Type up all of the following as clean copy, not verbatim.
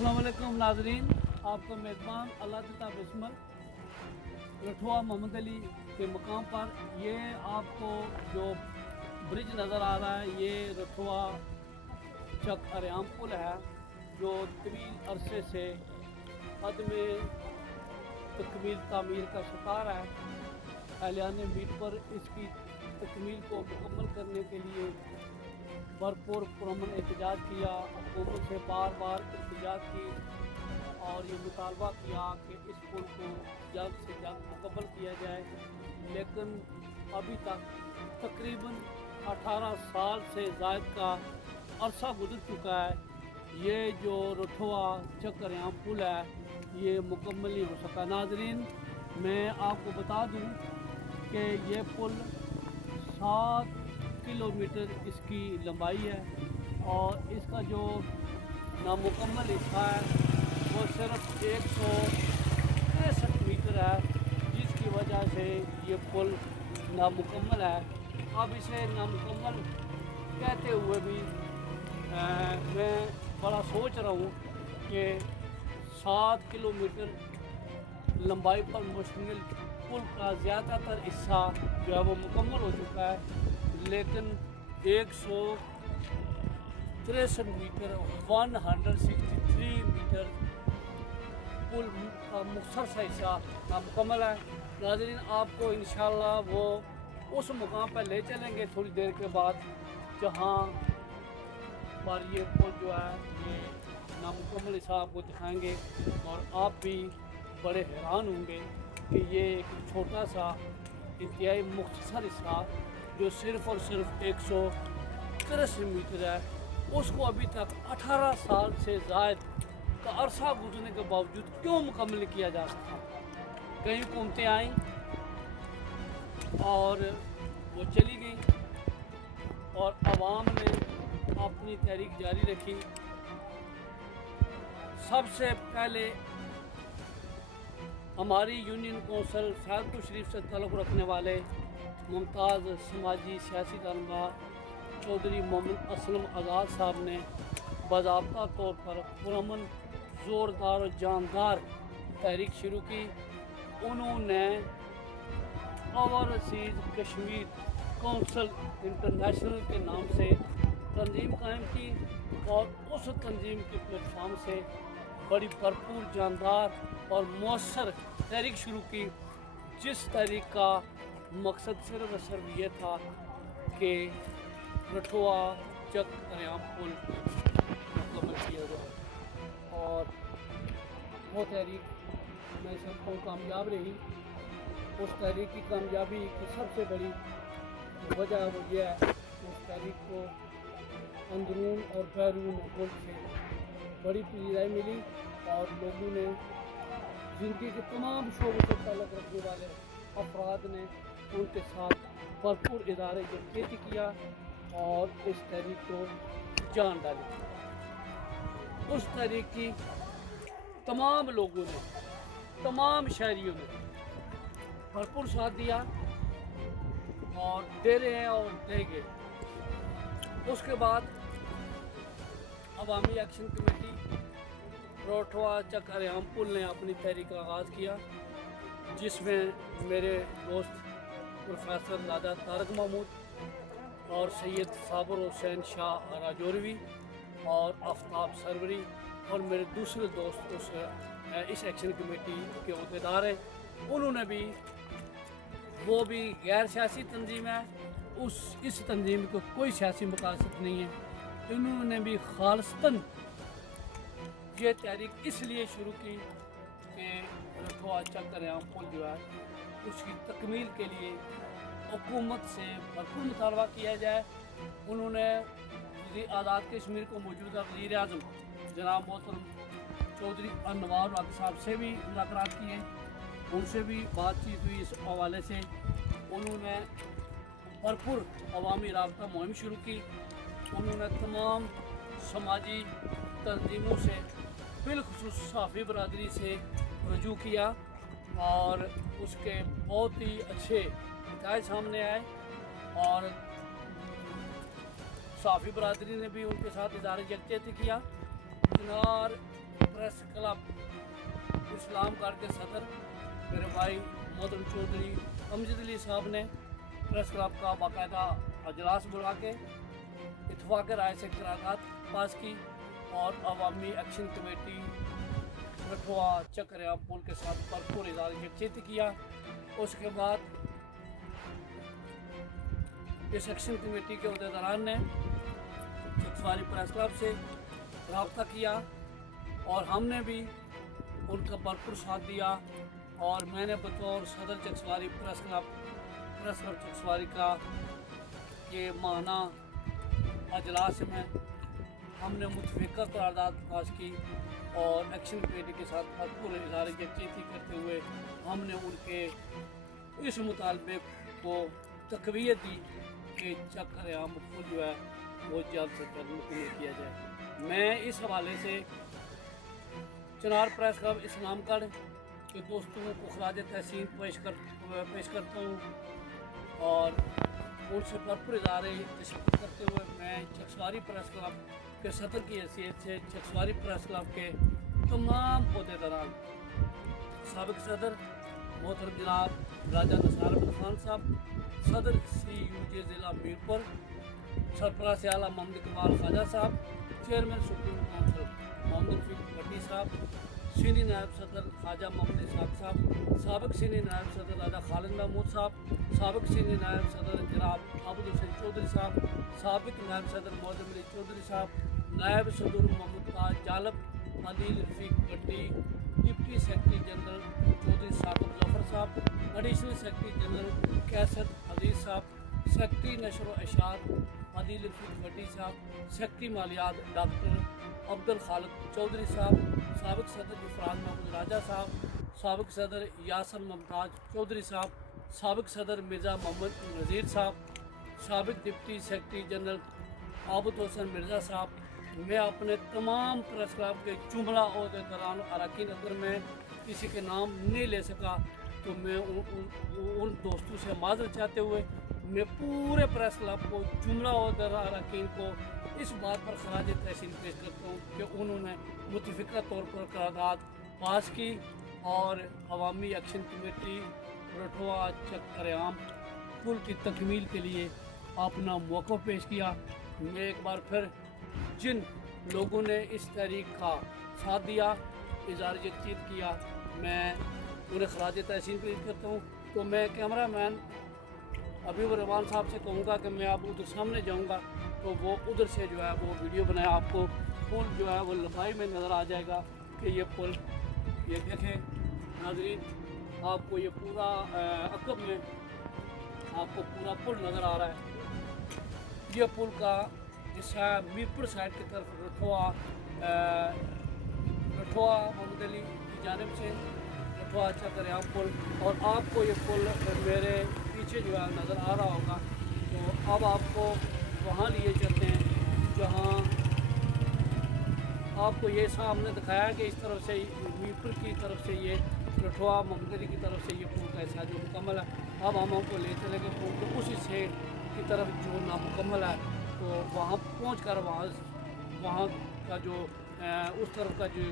अस्सलाम वालेकुम नाजरीन, आपका मेज़बान अल्लाह ताला बिस्मिल रठवा मोहम्मद अली के मकाम पर ये आपको जो ब्रिज नज़र आ रहा है ये रठवा चक अरियाम पुल है जो तवील अरसे से अदम तकमील तामीर का शिकार है। एलान मीट पर इसकी तकमील को मुकम्मल करने के लिए भरपूर पुरअमन एहतजाज किया, हुकूमत से बार बार एहतजाज की और ये मुतालबा किया कि इस पुल को जल्द से जल्द मुकम्मल किया जाए, लेकिन अभी तक तकरीबन 18 साल से ज़ायद का अरसा गुजर चुका है। ये जो रठवा चक अरियाम पुल है ये मुकम्मल नहीं हो सका। नाजरीन, मैं आपको बता दूं कि ये पुल 7 किलोमीटर इसकी लंबाई है और इसका जो नामुकम्मल हिस्सा है वो सिर्फ 163 मीटर है, जिसकी वजह से ये पुल नामुकम्मल है। अब इसे नामुकम्मल कहते हुए भी मैं बड़ा सोच रहा हूँ कि 7 किलोमीटर लंबाई पर मुश्तमिल पुल का ज़्यादातर हिस्सा जो है वो मुकम्मल हो चुका है, लेकिन 163 मीटर 163 मीटर पुल का मुख्तसर सा हिस्सा नामुकम्मल है। नाज़रीन, आपको इंशाल्लाह वो उस मुकाम पर ले चलेंगे थोड़ी देर के बाद जहाँ पर ये पुल जो है ये नामुकम्मल हिस्सा आपको दिखाएंगे और आप भी बड़े हैरान होंगे कि ये एक छोटा सा इंतहाई मुख्तसर हिस्सा जो सिर्फ़ और सिर्फ 163 मीटर है, उसको अभी तक 18 साल से ज़ायद का अरसा गुजरने के बावजूद क्यों मुकम्मल किया जा सका। कई हुकूमतें आईं और वो चली गई और आवाम ने अपनी तहरीक जारी रखी। सबसे पहले हमारी यूनियन कौंसिल फैज़पुर शरीफ से ताल्लुक़ रखने वाले मुमताज़ समाजी सियासी रहनुमा चौधरी मोहम्मद असलम आज़ाद साहब ने बाज़ाब्ता तौर पर पुरअमन ज़ोरदार और जानदार तहरीक शुरू की। उन्होंने ओवरसीज़ कश्मीर कौंसिल इंटरनेशनल के नाम से तंजीम कायम की और उस तंजीम के प्लेटफार्म से बड़ी भरपूर जानदार और मौसर तहरीक शुरू की, जिस तहरीक का मकसद सिर्फ और सिर्फ ये था कि रठवा चक अरियाम पुल मुकम्मल किया जाए। और वो तहरीक मैं सबको कामयाब रही। उस तहरीक की कामयाबी की सबसे बड़ी वजह वो ये है कि उस तहरीक को अंदरून और बैरून मुल्क से बड़ी पजीराई मिली और लोगों ने ज़िंदगी के तमाम शोबों से ताल्लुक़ रखने वाले अफराद ने उनके साथ भरपूर इदारे जमशेदी किया और इस तहरीक को जान डाली। उस तहरीक की तमाम लोगों ने, तमाम शहरियों ने भरपूर साथ दिया और दे रहे हैं और देंगे। उसके बाद अवामी एक्शन कमेटी रठवा चक अरियाम पुल ने अपनी तहरीक का आगाज़ किया, जिसमें मेरे दोस्त प्रोफेसर राजा तारक महमूद और सैयद साबर हुसैन शाह राजौरवी और आफ्ताब सरवरी और मेरे दूसरे दोस्त इस एक्शन कमेटी के अहदेदार हैं। उन्होंने भी, वो भी गैर सियासी तंजीम है, इस तंजीम को कोई सियासी मकासद नहीं है। इन्होंने भी खालिस्तन ये तहरीक इसलिए शुरू की कि रठवा चक अरियाम पुल जो है उसकी तकमील के लिए हुकूमत से भरपूर मुतालबा किया जाए। उन्होंने आज़ाद कश्मीर को मौजूदा वज़ीर आज़म जनाब मोहतरम चौधरी अनवार वाक़ साहब से भी मुलाकात की है, उनसे भी बातचीत हुई। इस हवाले से उन्होंने भरपूर अवामी राबता मुहिम शुरू की। उन्होंने तमाम समाजी तंजीमों से बिलखुसूस सहाफ़ी बरदरी से रजू किया और उसके बहुत ही अच्छे नतीजे सामने आए और सहाफ़ी बरदरी ने भी उनके साथ इज़हार यकजहती किया। जनाब क्लब इस्लाम गढ़ के सदर मेरे भाई मोहतरम चौधरी अमजद अली साहब ने प्रेस क्लब का बाकायदा अजलास बुला के इत्तफाक राय से करारदाद पास की और अवामी एक्शन कमेटी रठवा चक्रियाम पुल के साथ भरपूर इज़हार यकजहती किया। उसके बाद इस एक्शन कमेटी के अहदेदारान ने चकसवारी प्रेस क्लब से रब्ता किया और हमने भी उनका भरपूर साथ दिया और मैंने बतौर सदर चकसवारी प्रेस क्लब चकसवारी का ये माना अजलास में हमने मुतफ़िक़ा करारदाद पास की और एक्शन कमेटी के साथ भरपूर इज़हार यकजहती करते हुए हमने उनके इस मुतालबे को तक़वियत दी कि चक्रियाम पुल जो है वो जल्द से जल्द मुकम्मल किया जाए। मैं इस हवाले से चिनार प्रेस क्लब इस्लामगढ़ के दोस्तों को खराज तहसीन पेश करता हूँ और उनसे भरपूर इज़हार तशक्कुर करते हुए मैं चकसवारी प्रेस क्लब के सदर की हैसियत से चकसवारी प्रेस क्लब के तमाम अहदेदारान साबिक़ सदर मोहतरम जनाब राजा नसार अहमद खान साहब, सदर CUJ ज़िला मीरपुर सरपरा से आला मोहम्मद इकबाल ख्वाजा साहब, chairman supreme council Mohammad Rafiq Bhatti साहब, सीनियर नायब सदर ख्वाजा मोहम्मद इसाक साहब, साबिक़ सीनियर नायब सदर राजा खालिद महमूद साहब, साबिक़ सीनियर नायब सदर जनाब आबुल हुसैन चौधरी साहब, साबिक़ नायब सदर मोहम्मद अली चौधरी साहब, नायब सदर Mohammad Taj Jalab, Adeel Rafiq Bhatti, deputy secretary general Chaudhry Saqib Zafar साहब, additional secretary general Qaiser Aziz साहब, सेक्रेटरी नशर व इशात अदील रफीक भट्टी साहब, सेक्रेटरी मालियात डॉक्टर अब्दुल खालिद चौधरी साहब, साबिक़ सदर इफराज महमूद राजा साहब, साबिक़ सदर यासर मुमताज़ चौधरी साहब, साबिक़ सदर मिर्ज़ा मोहम्मद नज़ीर साहब, साबिक़ deputy secretary general Abid Hussain Mirza साहब। मैं अपने तमाम प्रेस क्लब के जुमला अहदेदारान अरकान, अगर मैं किसी के नाम नहीं ले सका तो मैं उन दोस्तों से माज़रत चाहते हुए मैं पूरे प्रेस क्लब को जुमला अहदेदार अरकान को इस बात पर खराज तहसीन पेश करता हूँ कि उन्होंने मुतफ़िक़ा तौर पर करारदाद पास की और अवामी एक्शन कमेटी रठवा चक्रियाम पुल की तकमील के लिए अपना मौक़िफ़ पेश किया। मैं एक बार फिर जिन लोगों ने इस तहरीक का साथ दिया, इज़हार यकजहती किया, मैं उन्हें खराज तहसीन पेश करता हूँ। तो मैं कैमरा मैन अबीब रहमान साहब से कहूँगा कि मैं अब उधर सामने जाऊँगा तो वो उधर से जो है वो वीडियो बनाए, आपको पुल जो है वो लंबाई में नज़र आ जाएगा कि ये पुल, ये देखें नाज़रीन, आपको ये पूरा अकब में आपको पूरा पुल नज़र आ रहा है। ये पुल का जैसा मीरपुर साइड की तरफ रठवा मोहम्मद अली की जानिब से रठवा चक्रियाम पुल, और आपको ये पुल मेरे पीछे जो है नज़र आ रहा होगा। तो अब आपको वहाँ लिए चलते हैं जहाँ आपको ये सामने दिखाया कि इस तरफ से मीरपुर की तरफ से ये रठवा मोहम्मद अली की तरफ से ये पुल का हिस्सा जो मुकम्मल है। अब हम आपको ले चलेंगे पुल के उस हिस्से की तरफ जो नामुकम्मल है, तो वहाँ पहुँच कर वहाँ का जो उस तरफ का जो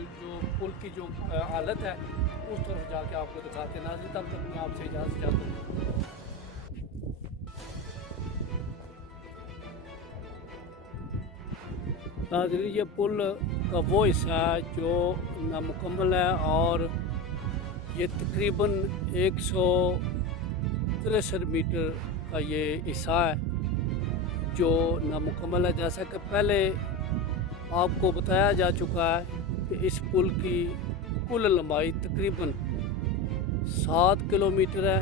पुल की जो हालत है उस तरफ जाके आपको दिखाते हैं। नाज़रीन, तब तक मैं आपसे इजाज़त चाहता हूँ। नाज़रीन, ये पुल का वो हिस्सा है जो नामुकम्मल है और ये तकरीबन 163 मीटर का ये हिस्सा है जो नामुकम्मल है। जैसा कि पहले आपको बताया जा चुका है कि इस पुल की कुल लंबाई तकरीबन 7 किलोमीटर है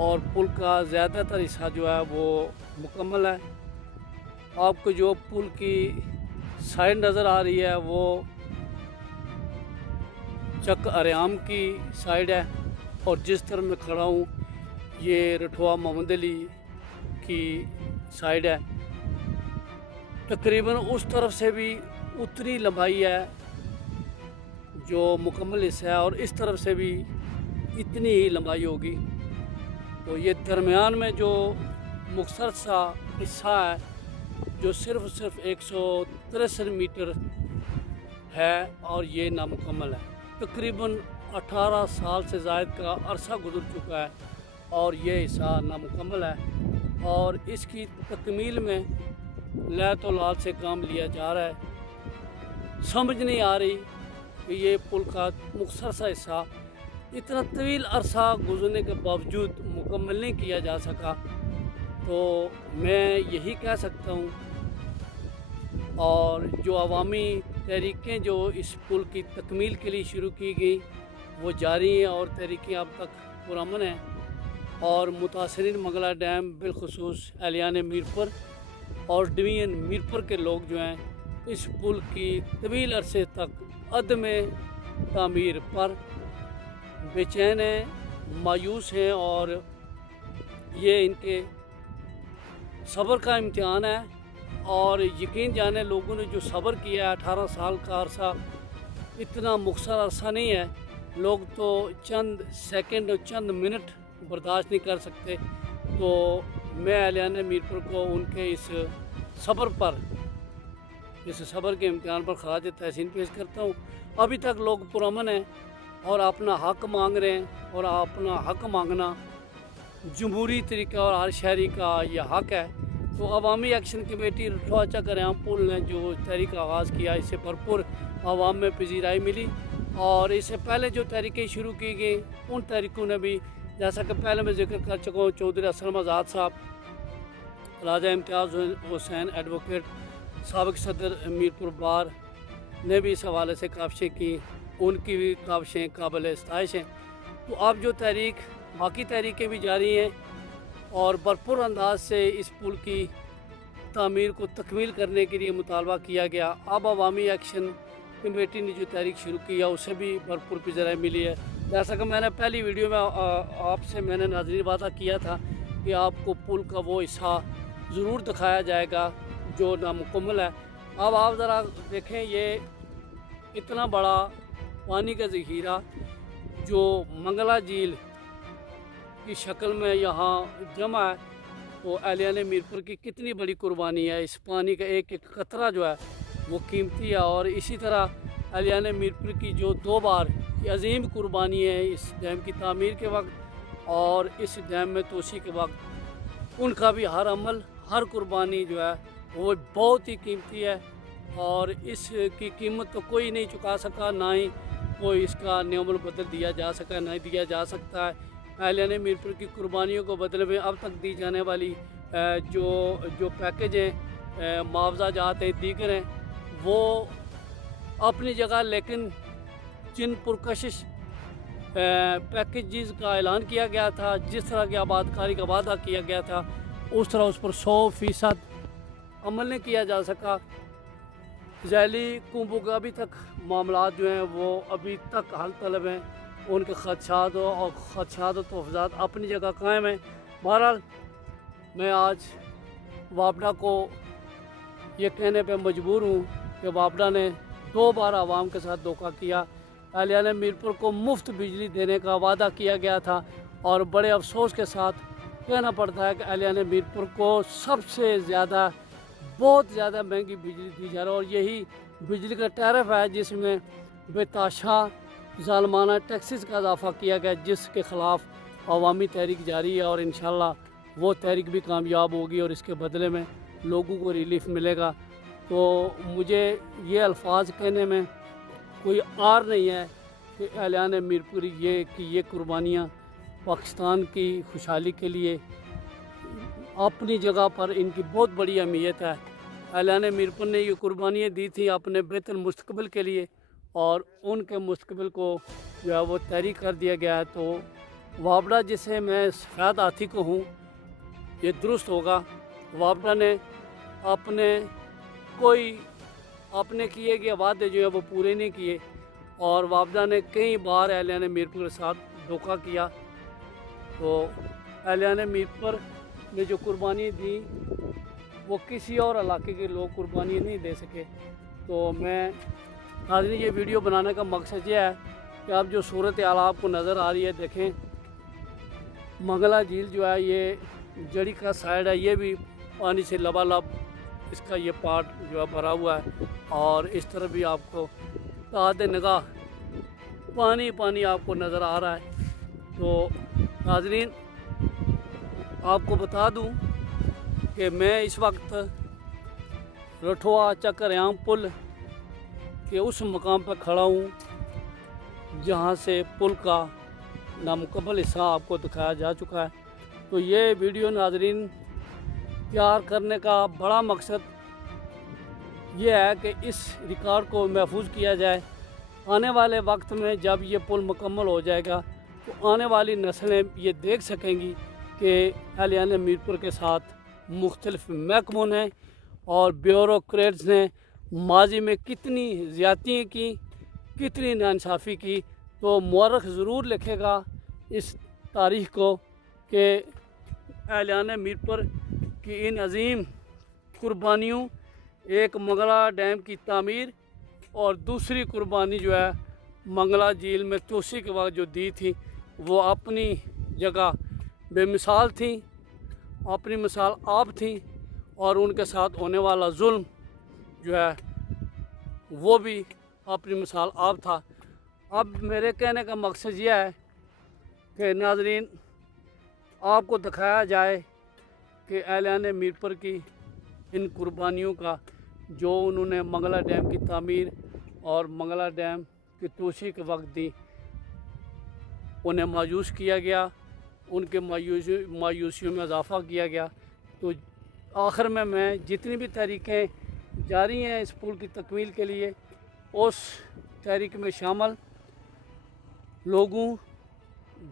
और पुल का ज़्यादातर हिस्सा जो है वो मुकम्मल है। आपको जो पुल की साइड नज़र आ रही है वो चक्रियाम की साइड है और जिस तरफ मैं खड़ा हूँ ये रठवा मोहम्मद अली की साइड है। तकरीबन उस तरफ से भी उतनी लंबाई है जो मुकम्मल हिस्सा है और इस तरफ से भी इतनी ही लंबाई होगी। तो ये दरमियान में जो मुख्तसर सा हिस्सा है जो सिर्फ 163 मीटर है और ये नामुकम्मल है। तकरीबन 18 साल से ज़ायद का अरसा गुजर चुका है और ये हिस्सा नामुकम्मल है और इसकी तकमील में लैतो लाल से काम लिया जा रहा है। समझ नहीं आ रही कि ये पुल का मुख्तसर सा हिस्सा इतना तवील अरसा गुजरने के बावजूद मुकम्मल नहीं किया जा सका। तो मैं यही कह सकता हूँ, और जो अवामी तहरीकें जो इस पुल की तकमील के लिए शुरू की गई वो जारी हैं और तहरीकें अब तक पुरअमन हैं। और मुतासरीन मंगला डैम बिलखुसूस एहलियान मीरपुर और डिवीज़न मीरपुर के लोग जो हैं इस पुल की तवील अरसे तक अदम तामीर पर बेचैन हैं, मायूस हैं और ये इनके सब्र का इम्तिहान है। और यकीन जाने लोगों ने जो सब्र किया है, 18 साल का अरसा इतना मुख्तसर अरसा नहीं है। लोग तो चंद सेकंड और चंद मिनट बर्दाश्त नहीं कर सकते। तो मैं एहलियान मीरपुर को उनके इस सब्र पर, इस सब्र के इम्तिहान पर खराज तहसीन पेश करता हूँ। अभी तक लोग पुरअमन हैं और अपना हक मांग रहे हैं और अपना हक मांगना जमहूरी तरीका और हर शहरी का यह हक है। तो अवामी एक्शन कमेटी रठवा चकराम पुल ने जो तहरीक आगाज़ किया, इससे भरपूर आवाम में पजीराई मिली। और इससे पहले जो तहरीकें शुरू की गई उन तहरीकों ने भी, जैसा कि पहले मैं जिक्र कर चुका हूँ, चौधरी असलम आज़ाद साहब, राजा इम्तियाज़ हुसैन एडवोकेट, साबिक सदर मीरपुर बार ने भी इस हवाले से काविशें की, उनकी भी काविशें काबिल इस्ताइश हैं। तो अब जो तहरीक, बाकी तहरीकें भी जारी हैं और भरपूर अंदाज से इस पुल की तामीर को तकमील करने के लिए मुतालबा किया गया। अब अवामी एक्शन कमेटी ने जो तहरीक शुरू किया उससे भी भरपूर पजीराई मिली है। जैसा कि मैंने पहली वीडियो में आपसे मैंने नाज़रीन वादा किया था कि आपको पुल का वो हिस्सा ज़रूर दिखाया जाएगा जो नामुकम्मल है। अब आप ज़रा देखें, ये इतना बड़ा पानी का ज़ख़ीरा जो मंगला झील की शक्ल में यहाँ जमा है, तो एहलियान मीरपुर की कितनी बड़ी कुर्बानी है। इस पानी का एक एक कतरा जो है वो कीमती है। और इसी तरह एहलियान मीरपुर की जो 2 बार की अजीम कुर्बानी है इस डैम की तामीर के वक्त और इस डैम में तोसी के वक्त, उनका भी हर अमल, हर कुर्बानी जो है वो बहुत ही कीमती है। और इसकी कीमत तो कोई नहीं चुका सका, ना ही कोई इसका नियमल बदल दिया जा सका, ना ही दिया जा सकता है। एहलियान मीरपुर की कुर्बानियों को बदले में अब तक दी जाने वाली जो पैकेज हैं, मुआवजा जात हैं, दीगर हैं, वो अपनी जगह, लेकिन जिन पुरकशिश पैकेजेस का ऐलान किया गया था, जिस तरह की आबादकारी का वादा किया गया था, उस तरह उस पर 100% अमल नहीं किया जा सका। झैली कुंभों का अभी तक मामला जो हैं वो अभी तक हल तलब हैं, उनके खदशात और तहफ़्फ़ुज़ात अपनी जगह कायम हैं। बहरहाल मैं आज वापडा को ये कहने पे मजबूर हूँ कि वापडा ने 2 बार आवाम के साथ धोखा किया। एहलियान मीरपुर को मुफ्त बिजली देने का वादा किया गया था और बड़े अफसोस के साथ कहना पड़ता है कि एहलियान मीरपुर को सबसे ज़्यादा, बहुत ज़्यादा महंगी बिजली दी जा रही है। और यही बिजली का टैरिफ है जिसमें बेताशा ज़ालमाना टैक्सेस का इजाफ़ा किया गया, जिसके ख़िलाफ़ अवामी तहरीक जारी है और इंशाअल्लाह वो तहरीक भी कामयाब होगी और इसके बदले में लोगों को रिलीफ मिलेगा। तो मुझे ये अल्फाज कहने में कोई आर नहीं है कि एहलियान मीरपुर ये कुर्बानियाँ पाकिस्तान की खुशहाली के लिए अपनी जगह पर इनकी बहुत बड़ी अहमियत है। एहलियान मीरपुर ने ये कुर्बानियाँ दी थी अपने बेहतर मुस्तकबिल के लिए और उनके मुस्तकबिल को जो है वो तहरीक कर दिया गया है। तो वापडा जिसे मैं सफ़ेद हाथी को हूँ, ये दुरुस्त होगा। वापडा ने अपने किए गए वादे जो है वो पूरे नहीं किए और वापडा ने कई बार एहलियान मीरपुर के साथ धोखा किया। तो एहलियान मीरपुर ने जो कुर्बानी दी वो किसी और इलाके के लोग कुर्बानी नहीं दे सके। तो मैं नाज़रीन, ये वीडियो बनाने का मकसद ये है कि अब जो सूरत हाल आपको नज़र आ रही है, देखें मंगला झील जो है ये जड़ी का साइड है, ये भी पानी से लबालब इसका ये पार्ट जो है भरा हुआ है और इस तरफ भी आपको ताद निगाह पानी पानी आपको नज़र आ रहा है। तो नाज़रीन, आपको बता दूं कि मैं इस वक्त रठुआ चक्करयाम पुल के उस मकाम पर खड़ा हूँ जहाँ से पुल का नामुकम्मल हिस्सा आपको दिखाया जा चुका है। तो ये वीडियो नाज़रीन तैयार करने का बड़ा मकसद ये है कि इस रिकॉर्ड को महफूज किया जाए। आने वाले वक्त में जब ये पुल मुकम्मल हो जाएगा तो आने वाली नस्लें ये देख सकेंगी कि अहलियान मीरपुर के साथ मुख्तलिफ महकमों ने और ब्यूरोक्रेट्स ने माजी में कितनी ज़्यादतियाँ की, कितनी नाइंसाफ़ी की। तो मौरख ज़रूर लिखेगा इस तारीख़ को कि अहलियान मीरपुर की इन अजीम कुर्बानियों, एक मंगला डैम की तामीर और दूसरी कुर्बानी जो है मंगला झील में तोसी के वक्त जो दी थी, वो अपनी जगह बेमिसाल थी, अपनी मिसाल आप थी, और उनके साथ होने वाला जुल्म जो है वो भी अपनी मिसाल आप था। अब मेरे कहने का मकसद यह है कि नाज़रीन, आपको दिखाया जाए कि अहलियान मीरपुर की इन कुर्बानियों का जो उन्होंने मंगला डैम की तामीर और मंगला डैम की तोसी के वक्त दी, उन्हें मायूस किया गया, उनके मायूसियों में इजाफ़ा किया गया। तो आखिर में मैं जितनी भी तहरीकें जारी हैं इस पुल की तकमील के लिए, उस तहरीक में शामिल लोगों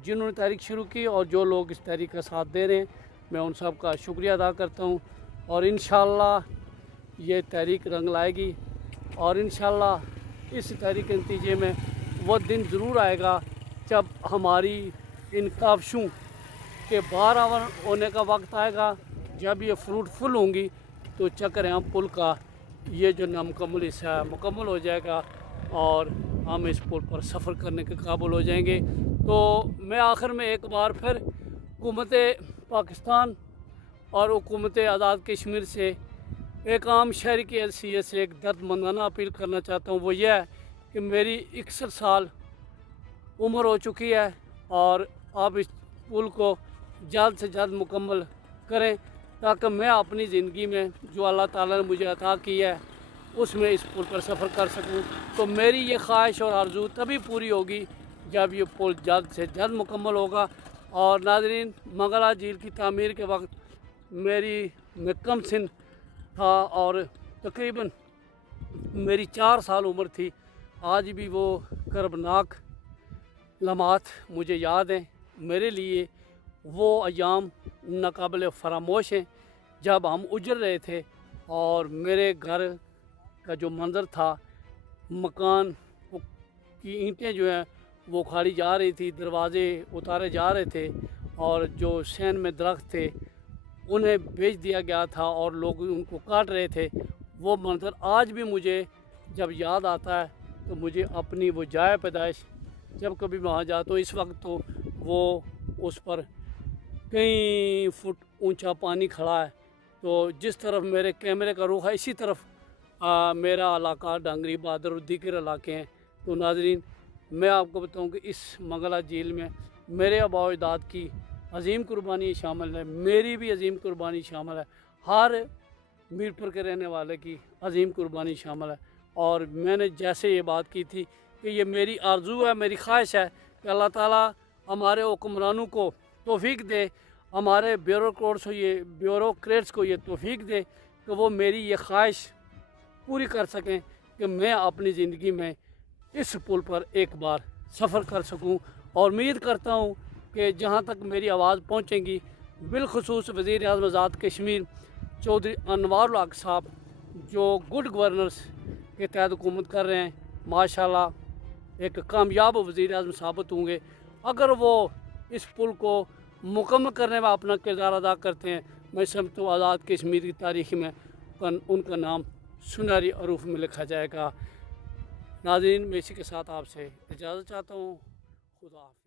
जिन्होंने तहरीक शुरू की और जो लोग इस तहरीक का साथ दे रहे हैं, मैं उन सब का शुक्रिया अदा करता हूँ। और इंशाअल्लाह ये तहरीक रंग लाएगी और इंशाअल्लाह इस तहरीक के नतीजे में वो दिन ज़रूर आएगा जब हमारी इन काविशों के बराबर होने का वक्त आएगा, जब ये फ्रूटफुल होंगी तो चक्करयाम पुल का ये जो नामुकम्मल हिस्सा है मुकम्मल हो जाएगा और हम इस पुल पर सफ़र करने के काबिल हो जाएंगे। तो मैं आखिर में एक बार फिर हुकूमत पाकिस्तान और हुकूमत आज़ाद कश्मीर से एक आम शहरी की हैसियत से एक दर्दमंदाना अपील करना चाहता हूँ। वो ये है कि मेरी 61 साल उम्र हो चुकी है और आप इस पुल को जल्द से जल्द मुकम्मल करें ताकि मैं अपनी ज़िंदगी में जो अल्लाह ताला ने मुझे अता की है उसमें इस पुल पर सफ़र कर सकूं। तो मेरी ये ख्वाहिश और आरज़ू तभी पूरी होगी जब ये पुल जल्द से जल्द मुकम्मल होगा। और नाज़रीन, मंगला झील की तामीर के वक्त मैं कम सिन था और तकरीबन मेरी 4 साल उम्र थी। आज भी वो कर्बनाक लम्हात मुझे याद हैं। मेरे लिए वो अयाम नाकाबिल फरामोश हैं जब हम उजर रहे थे और मेरे घर का जो मंज़र था, मकान की ईंटें जो हैं वो उखाड़ी जा रही थी, दरवाज़े उतारे जा रहे थे और जो शहन में दरख्त थे उन्हें बेच दिया गया था और लोग उनको काट रहे थे। वो मंज़र आज भी मुझे जब याद आता है तो मुझे अपनी वो जाए पैदाइश जब कभी वहाँ जाता हूँ, इस वक्त तो वो उस पर कई फुट ऊंचा पानी खड़ा है। तो जिस तरफ मेरे कैमरे का रुख है इसी तरफ मेरा इलाका डांगरी बहादुर और दीगर इलाके हैं। तो नाज़रीन, मैं आपको बताऊं कि इस मंगला झील में मेरे आबा अजदाद की अजीम कुर्बानी शामिल है, मेरी भी अजीम कुर्बानी शामिल है, हर मीरपुर के रहने वाले की अजीम कुर्बानी शामिल है। और मैंने जैसे ये बात की थी कि ये मेरी आरज़ू है, मेरी ख्वाहिश है कि अल्लाह ताला हमारे हुक्मरानों को तौफीक दे, हमारे ब्यूरोक्रेट्स को ये तौफीक दे कि वो मेरी ये ख्वाहिश पूरी कर सकें कि मैं अपनी ज़िंदगी में इस पुल पर एक बार सफ़र कर सकूं। और उम्मीद करता हूं कि जहां तक मेरी आवाज़ पहुंचेगी, बिलखुसूस वज़ीर आज़म आज़ाद कश्मीर चौधरी अनवारुल हक साहब जो गुड गवर्नेंस के तहत हुकूमत कर रहे हैं, माशाल्लाह एक कामयाब वज़ीर आज़म साबित होंगे अगर वो इस पुल को मुकम्मल करने में अपना किरदार अदा करते हैं। मैं समझता हूँ आज़ाद कश्मीर की तारीख़ में उनका नाम सुनहरी अरूफ में लिखा जाएगा। नाज़रीन, मैं इसी के साथ आपसे इजाज़त चाहता हूँ। खुदा हाफ़िज़।